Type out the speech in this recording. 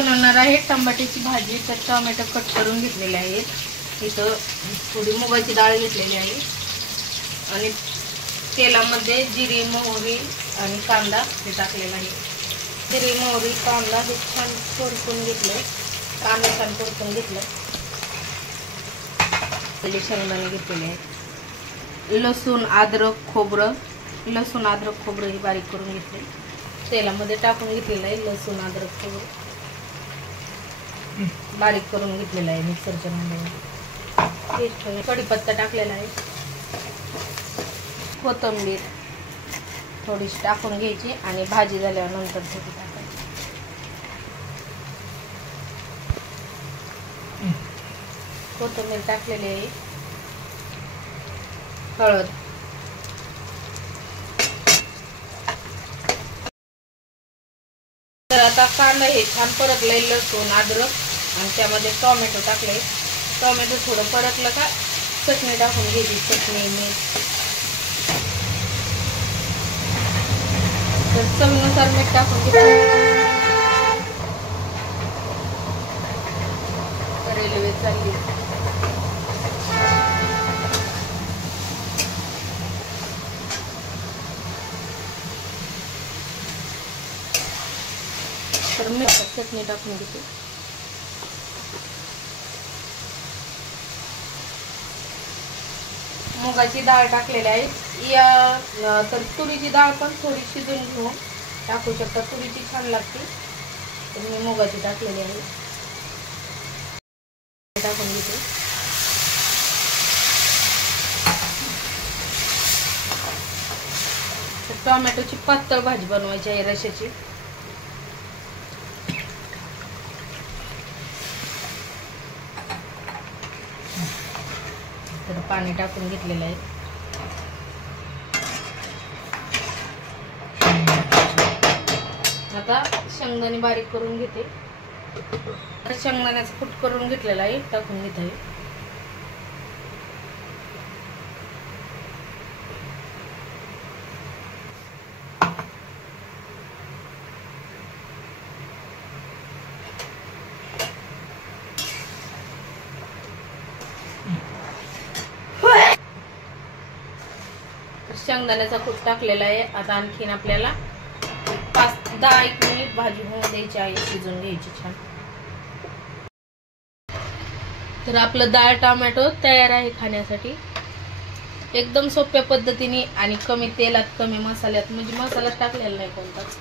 बनवणार आहे टमाट्याची भाजी। तर टोमॅटो कट करून घेतलेले आहेत। इथं थोडी मुगाची डाळ घेतलेली आहे आणि तेलामध्ये जिरे मोहरी आणि कांदा हे टाकलेला आहे। जिरे मोहरी कांदा हे छान परतून घेतले, कांदा छान परतून घेतलं। शेंगदाणे घेतलेले आहेत, लसूण अद्रक खोबरं हे बारीक करून घेतले, तेलामध्ये टाकून घेतलेलं आहे। लसूण अद्रक खोबरं बारीक करून घेतलेलं आहे मिक्सरच्या भांड्यामध्ये। कढीपत्ता टाकलेला आहे, कोथिंबीर थोडीशी टाकून घ्यायची आणि भाजी झाल्यानंतर थोडी टाकायची। कोथिंबीर टाकलेली आहे, हळद, तर आता कांदा हे छान परतले, लसूण अद्रक आणि त्यामध्ये टोमॅटो टाकले। टोमॅटो थोडं परतलं का चटणी टाकून घ्यायची, चटणी मीठ, तर चवीनुसार मीठ टाकून घ्यायचं। रेल्वे चालली, तर मीठ चटणी टाकून घेते। मुगाची डाळ टाकलेली आहे। तर तुरीची डाळ पण थोडी शिजून घेऊन टाकू शकता, तुरीची छान लागते। तर मी मुगाची टाकलेली आहे, टाकून घेते। टोमॅटोची पातळ भाजी बनवायची आहे रश्याची। तर पाणी टाकून घेतलेलं आहे। आता शेंगदाणे बारीक करून घेते, शेंगदाण्याचा कूट करून घेतलेला आहे, टाकून घेत आहे। शेंगदाण्याचा कूट टाकलेला आहे। आता आणखीन आपल्याला 5-10 मिनिट भाजी होऊन द्यायची आहे, शिजून घ्यायची छान। तर आपलं डाळ टोमॅटो तयार आहे खाण्यासाठी, एकदम सोप्या पद्धतीने आणि कमी तेलात कमी मसाल्यात, म्हणजे मसाला टाकलेला नाही कोणताच।